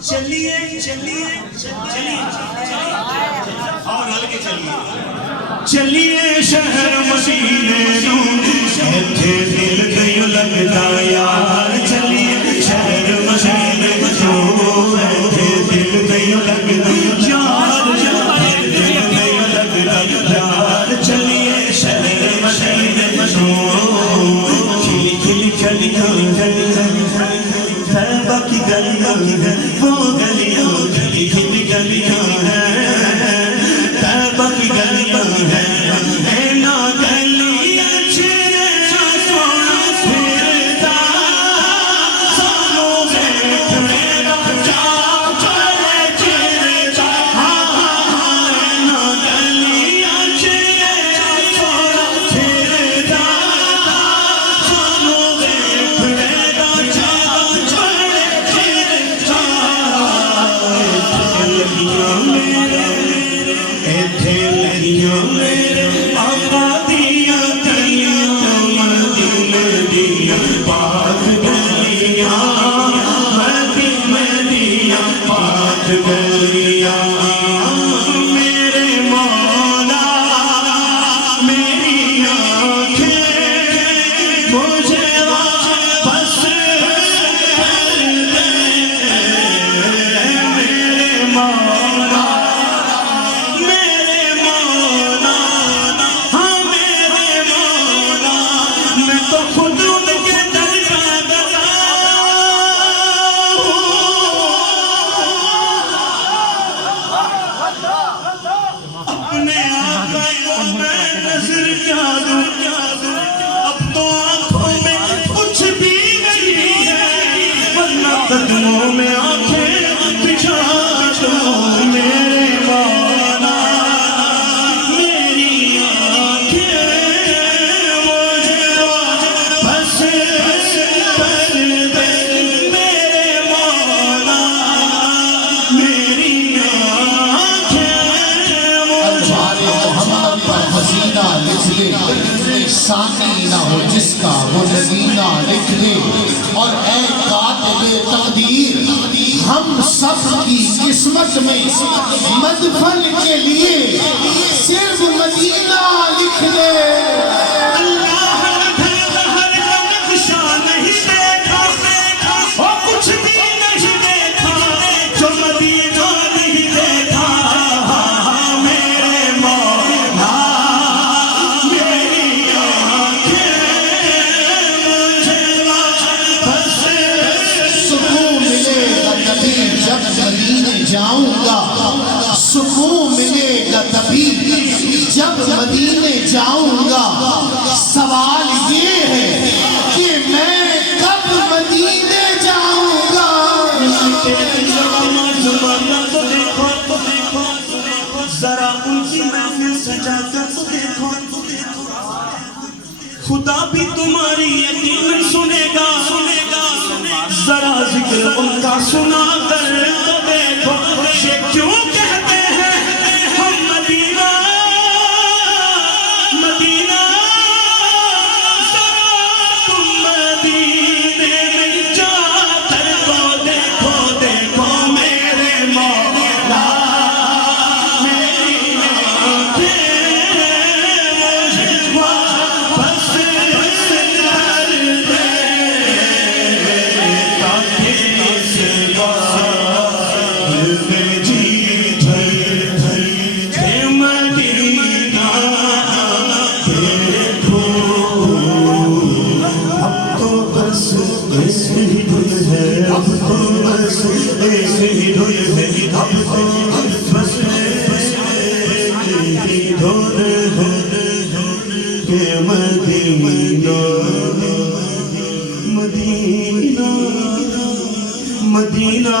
چلیے چلیے چلیے اور ہلکے چلیے چلیے شہر مدینے نوں ایتھے دل نہیں لگدا یار چلیے شہر مدینے نوں ایتھے دل نہیں لگدا یار دل نہیں لگدا یار چلیے شہر مدینے نوں کھلی کھلی کھلی باقی گلیاں ہیں وہ گلیاں گلی کھلی گلیاں ہیں باقی گلیاں ہیں اے نا گلیاں چرے سونا پھرتا سانوں بیٹھ میرا چاہ چلے چرتا اے نا گلیاں چرے سونا پھرتا سانوں بیٹھ میرا چاہ چلے چرتا ایتھے لگیاں میرے آقا دیاں گلیاں مدینے دیاں پاک گلیاں مدینے دیاں پاک گلیاں میرے مولا میری آنکھیں مجھے واپس کر دے میرے مولا میں تو خود ان کے در پہ گیا اپنے آقا کو میں نظر کیا دوں اب تو آنکھوں میں کچھ بھی نہیں ہے ورنہ قدموں میں آنکھیں بچھا دوں میرے مولا میری آنکھیں مجھے واپس کر دے میرے مولا میری آنکھیں الفاظ محمد پر حسینہ لکھ دے ساقی نہ ہو جس کا وہ نگینہ لکھ دے اور اے کاتب تقدیر ہم سب کی قسمت میں مدفن کے لیے صرف مدینہ لکھ دے اللہ ہر نقشہ نہیں دیکھا وہ کچھ بھی نہیں دیکھا جو مدینہ نہیں دیکھا میرے مولا میری آنکھیں مجھے واپس سکون ملے گا تبھی جب مدینے جاؤں گا سکون ملے گا تبھی جب مدینے جاؤں گا سوال یہ ہے کہ میں کب مدینے جاؤں گا زمانہ تو دیکھو ذرا ان کی محفل سجا کر تو دیکھو خدا بھی تمہاری یقیناً سنے گا ذرا ذکر ان کا سنا کر تو دیکھو یہ کیوں کہتے ہیں ہم مدینہ مدینہ ذرا تم مدینے میں جا کر تو دیکھو میرے مولا میری آنکھیں مجھے واپس کر دے تاکہ اس بار میں جی بھر کے مدینہ دیکھو اب تو بس ایسے ہی دل ہے اب تو بس ایسے ہی دل ہے اب تو بس ایسے ہی دل ہے کہ مدینہ مدینہ مدینہ